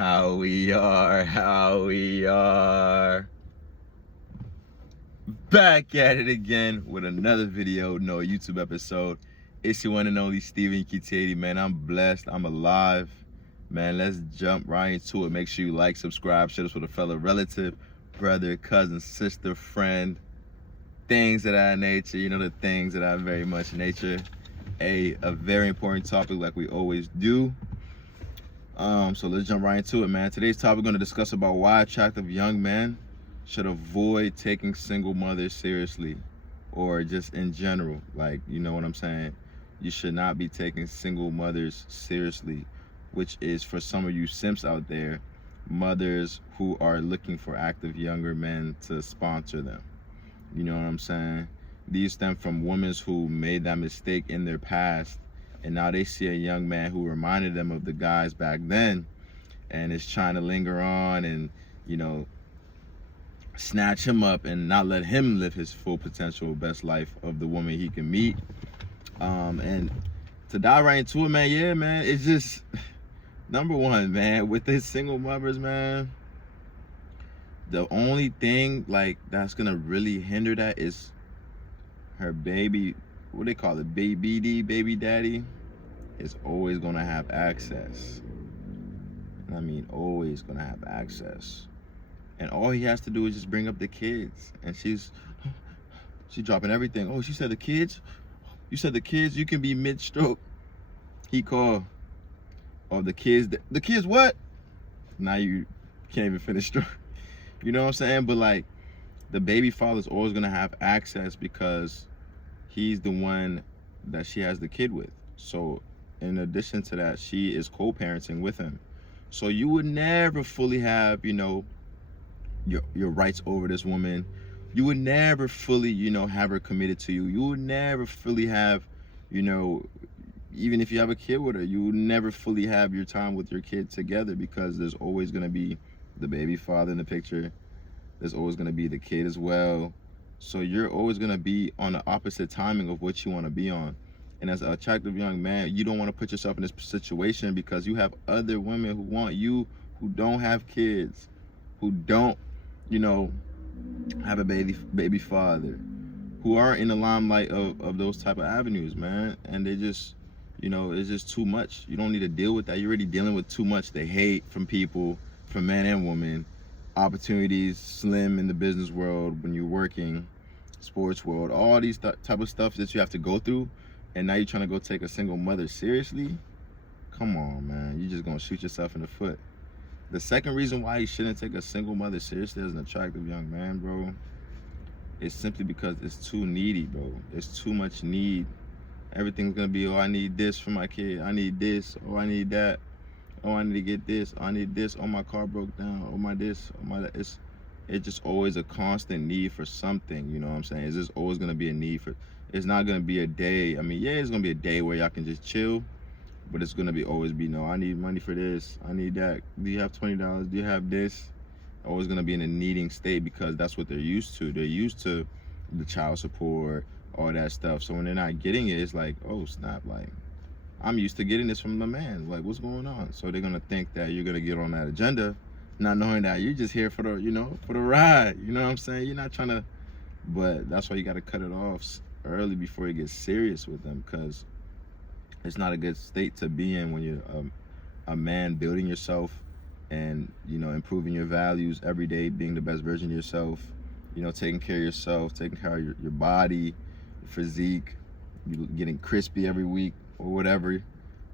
How we are. Back at it again with another video, no YouTube episode. It's your one and only Stephen Kitati, man. I'm blessed, I'm alive. Man, let's jump right into it. Make sure you like, subscribe, share this with a fellow relative, brother, cousin, sister, friend, things of that nature. You know, the things that are very much nature. A very important topic like we always do. So let's jump right into it, man. Today's topic, we're going to discuss about why attractive young men should avoid taking single mothers seriously, or just in general, like, you know what I'm saying? You should not be taking single mothers seriously, which is, for some of you simps out there, mothers who are looking for active younger men to sponsor them. You know what I'm saying? These stem from women who made that mistake in their past, and now they see a young man who reminded them of the guys back then, and is trying to linger on and, you know, snatch him up and not let him live his full potential, best life of the woman he can meet. And to dive right into it, man, yeah, man, it's just, number one, man, with this single mothers, man, the only thing, like, that's gonna really hinder that is her baby, what they call it, baby daddy, is always gonna have access. I mean, always gonna have access. And all he has to do is just bring up the kids. And she's dropping everything. Oh, she said the kids? You said the kids? You can be mid-stroke. He called. Oh, the kids. The kids what? Now you can't even finish stroke. You know what I'm saying? But, like, the baby father's always going to have access because he's the one that she has the kid with. So, in addition to that, she is co-parenting with him. So you would never fully have, you know, your rights over this woman. You would never fully, you know, have her committed to you. You would never fully have, you know, even if you have a kid with her, you would never fully have your time with your kid together, because there's always going to be the baby father in the picture. There's always going to be the kid as well. So you're always going to be on the opposite timing of what you want to be on. And as an attractive young man, you don't want to put yourself in this situation, because you have other women who want you, who don't have kids, who don't, you know, have a baby father, who are in the limelight of those type of avenues, man. And they just, you know, it's just too much. You don't need to deal with that. You're already dealing with too much. The hate from people, from men and women, opportunities slim in the business world, when you're working, sports world, all these type of stuff that you have to go through. And now you're trying to go take a single mother seriously? Come on, man. You're just gonna shoot yourself in the foot. The second reason why you shouldn't take a single mother seriously as an attractive young man, bro, is simply because it's too needy, bro. It's too much need. Everything's gonna be, oh, I need this for my kid. I need this. Oh, I need that. Oh, I need to get this. Oh, I need this. Oh, my car broke down. Oh, my this. Oh, my that. It's just always a constant need for something. You know what I'm saying? It's just always gonna be a need for. It's not gonna be a day. I mean, yeah, it's gonna be a day where y'all can just chill. But it's gonna always be, no, I need money for this, I need that. Do you have $20? Do you have this? Always gonna be in a needing state, because that's what they're used to. They're used to the child support, all that stuff. So when they're not getting it, it's like, oh snap, like, I'm used to getting this from the man. Like, what's going on? So they're gonna think that you're gonna get on that agenda, not knowing that you're just here for the, you know, for the ride. You know what I'm saying? You're not trying to. But that's why you gotta cut it off early before you get serious with them, because it's not a good state to be in when you're a man building yourself and, you know, improving your values every day, being the best version of yourself, you know, taking care of yourself, taking care of your body, your physique, you getting crispy every week or whatever.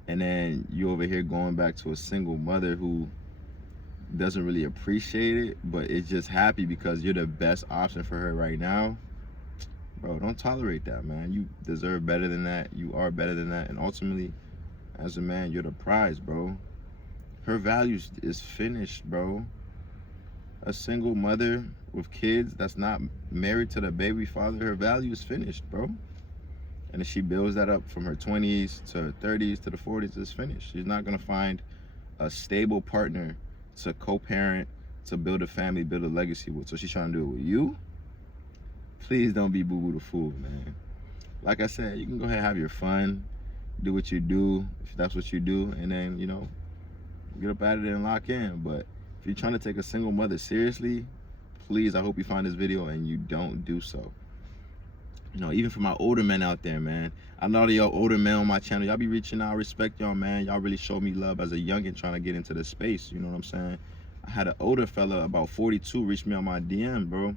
And then you over here going back to a single mother who doesn't really appreciate it, but is just happy because you're the best option for her right now. Bro, don't tolerate that, man. You deserve better than that. You are better than that. And ultimately, as a man, you're the prize, bro. Her values is finished, bro. A single mother with kids that's not married to the baby father, her value is finished, bro. And if she builds that up from her 20s to her 30s to the 40s, it's finished. She's not going to find a stable partner to co-parent, to build a family, build a legacy with. So she's trying to do it with you? Please don't be Boo Boo the Fool, man. Like I said, you can go ahead and have your fun, do what you do, if that's what you do, and then, you know, get up out of there and lock in. But if you're trying to take a single mother seriously, please, I hope you find this video and you don't do so. You know, even for my older men out there, man. I know that y'all older men on my channel, y'all be reaching out. I respect y'all, man. Y'all really show me love as a youngin' trying to get into the space. You know what I'm saying? I had an older fella, about 42, reach me on my DM, bro.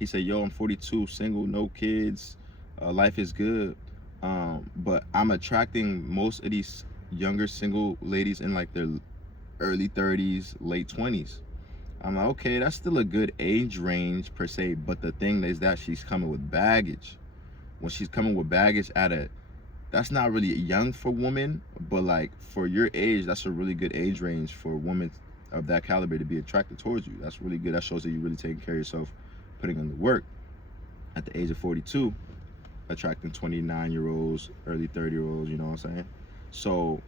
He said, yo, I'm 42, single, no kids. Life is good. But I'm attracting most of these younger single ladies in like their early 30s, late 20s. I'm like, okay, that's still a good age range per se. But the thing is that she's coming with baggage. When she's coming with baggage that's not really young for women, but like for your age, that's a really good age range for women of that caliber to be attracted towards you. That's really good. That shows that you're really taking care of yourself, putting in the work. At the age of 42, attracting 29-year-olds, early 30-year-olds, you know what I'm saying? So,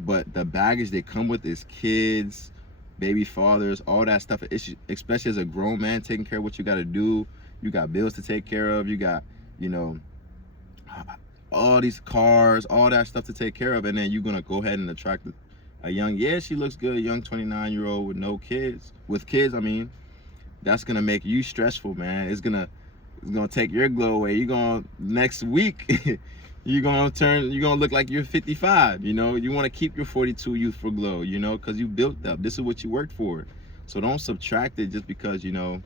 but the baggage they come with is kids, baby fathers, all that stuff, especially as a grown man, taking care of what you got to do. You got bills to take care of. You got, you know, all these cars, all that stuff to take care of. And then you're going to go ahead and attract a young, yeah, she looks good, young 29-year-old with no kids. With kids, I mean, that's going to make you stressful, man. It's going to take your glow away. You're going to, next week, you're going to look like you're 55, you know? You want to keep your 42 youthful glow, you know, because you built up. This is what you worked for. So don't subtract it just because, you know,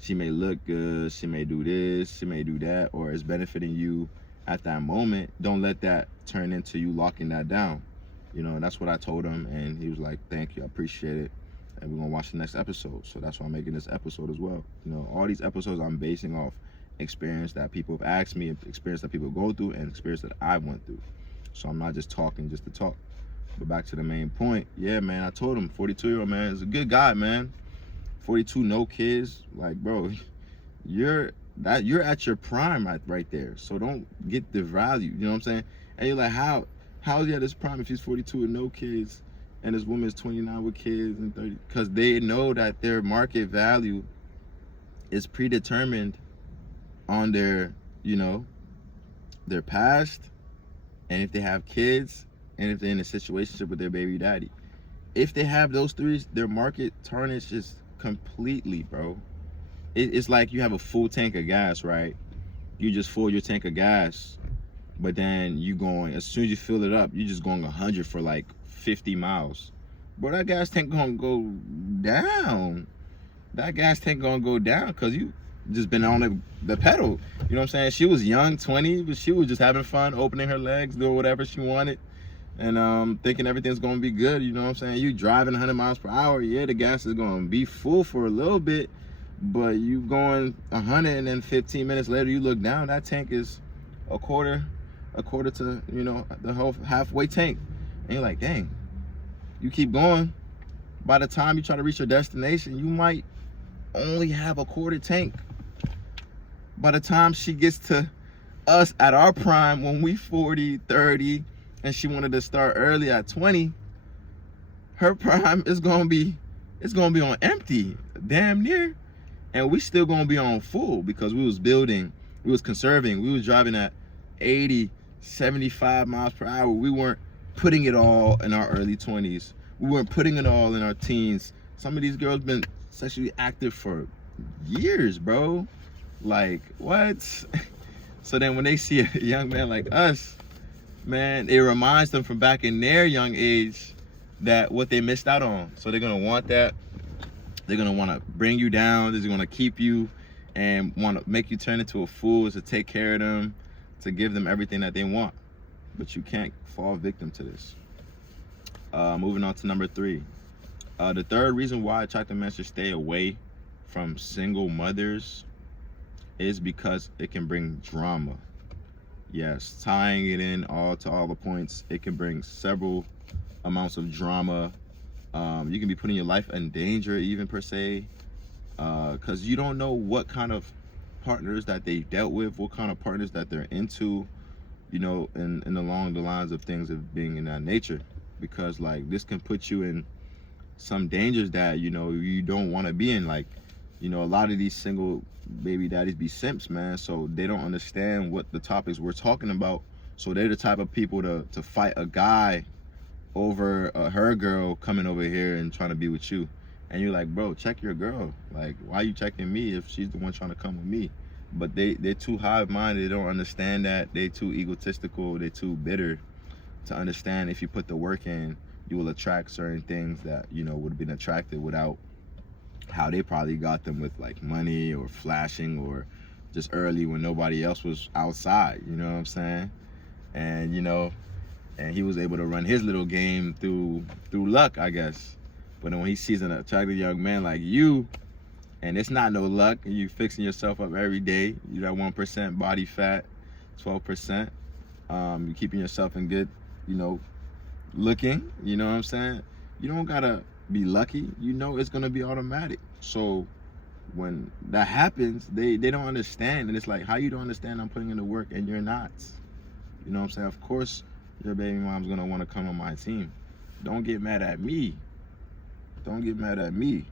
she may look good, she may do this, she may do that, or it's benefiting you at that moment. Don't let that turn into you locking that down. You know, that's what I told him, and he was like, thank you, I appreciate it. And we're going to watch the next episode. So that's why I'm making this episode as well. You know, all these episodes I'm basing off experience that people have asked me, experience that people go through, and experience that I went through. So I'm not just talking just to talk. But back to the main point. Yeah, man, I told him, 42-year-old man is a good guy, man. 42, no kids. Like, bro, you're at your prime right there. So don't get the value. You know what I'm saying? And you're like, how is he at his prime if he's 42 with no kids and this woman is 29 with kids and 30? Because they know that their market value is predetermined on their, you know, their past, and if they have kids, and if they're in a situationship with their baby daddy. If they have those three, their market tarnishes completely, bro. It's like you have a full tank of gas, right? You just fill your tank of gas, but then you going, as soon as you fill it up, you just going 100 for like 50 miles. Bro, that gas tank gonna go down. That gas tank gonna go down because you just been on the pedal. You know what I'm saying? She was young, 20, but she was just having fun, opening her legs, doing whatever she wanted, and thinking everything's gonna be good. You know what I'm saying? You driving 100 miles per hour, yeah, the gas is gonna be full for a little bit, but you going 100 and then 15 minutes later you look down, that tank is a quarter to, you know, the whole halfway tank. And you're like, dang, you keep going, by the time you try to reach your destination, you might only have a quarter tank. By the time she gets to us at our prime, when we 40, 30, and she wanted to start early at 20, her prime is gonna be on empty, damn near. And we still gonna be on full because we was building, we was conserving, we was driving at 80, 75 miles per hour. We weren't putting it all in our early 20s. We weren't putting it all in our teens. Some of these girls been sexually active for years, bro. Like, what? So then when they see a young man like us, man, it reminds them from back in their young age that what they missed out on. So they're gonna want that. They're gonna wanna bring you down. They're gonna keep you and wanna make you turn into a fool, to take care of them, to give them everything that they want. But you can't fall victim to this. Moving on to number 3. The third reason why attractive men should stay away from single mothers is because it can bring drama. Yes, tying it in all the points, it can bring several amounts of drama. You can be putting your life in danger even per se, because you don't know what kind of partners that they dealt with, what kind of partners that they're into, you know, and along the lines of things of being in that nature. Because like this can put you in some dangers that, you know, you don't want to be in. Like, you know, a lot of these single baby daddies be simps, man, so they don't understand what the topics we're talking about. So they're the type of people to fight a guy over her girl coming over here and trying to be with you. And you're like, bro, check your girl. Like, why are you checking me if she's the one trying to come with me? But they're too high-minded. They don't understand that. They too egotistical. They're too bitter to understand if you put the work in, you will attract certain things that, you know, would have been attracted without how they probably got them with like money or flashing or just early when nobody else was outside, you know what I'm saying? And, you know, and he was able to run his little game through luck, I guess. But then when he sees an attractive young man like you, and it's not no luck, and you fixing yourself up every day, you got 1% body fat, 12%, you keeping yourself in good, you know, looking, you know what I'm saying? You don't gotta be lucky, you know it's gonna be automatic. So when that happens, they don't understand, and it's like, how you don't understand I'm putting in the work and you're not? You know what I'm saying? Of course your baby mom's gonna want to come on my team. Don't get mad at me. Don't get mad at me.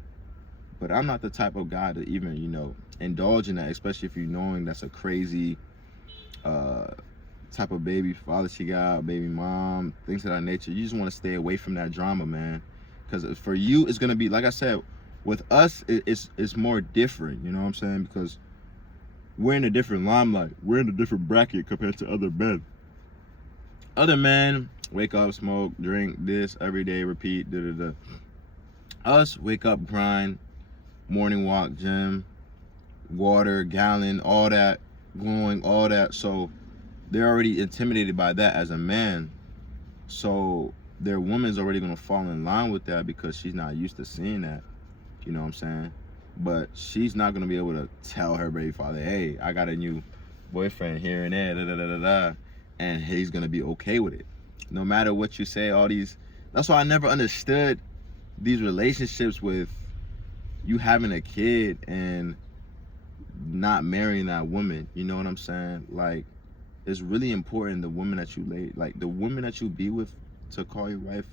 But I'm not the type of guy to even, you know, indulge in that, especially if you're knowing that's a crazy type of baby father she got, baby mom, things of that nature. You just want to stay away from that drama, man. Because for you, it's going to be, like I said, with us, it's more different, you know what I'm saying? Because we're in a different limelight. We're in a different bracket compared to other men. Other men wake up, smoke, drink, this, every day, repeat, da-da-da. Us, wake up, grind, morning walk, gym, water, gallon, all that, going, all that. So they're already intimidated by that as a man. So their woman's already gonna fall in line with that because she's not used to seeing that. You know what I'm saying? But she's not gonna be able to tell her baby father, hey, I got a new boyfriend here and there, da da da da da, and he's gonna be okay with it. No matter what you say, all these. That's why I never understood these relationships with you having a kid and not marrying that woman. You know what I'm saying? Like, it's really important the woman that you the woman that you be with to call your wife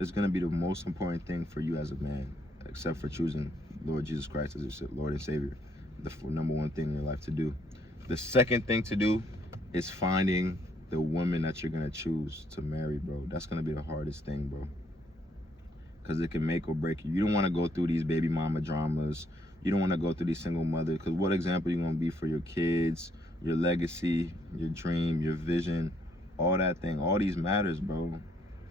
is gonna be the most important thing for you as a man, except for choosing Lord Jesus Christ as your Lord and Savior, the number one thing in your life to do. The second thing to do is finding the woman that you're gonna choose to marry, bro. That's gonna be the hardest thing, bro, because it can make or break you. You don't want to go through these baby mama dramas. You don't want to go through these single mothers, because what example are you gonna be for your kids, your legacy, your dream, your vision, all that thing. All these matters, bro.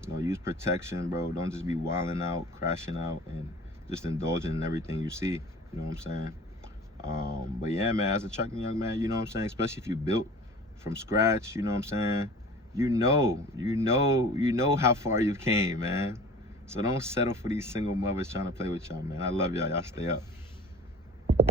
You know, use protection, bro. Don't just be wilding out, crashing out, and just indulging in everything you see. You know what I'm saying? But yeah, man, as a attractive young man, you know what I'm saying? Especially if you built from scratch, you know what I'm saying? You know how far you came, man. So don't settle for these single mothers trying to play with y'all, man. I love y'all. Y'all stay up.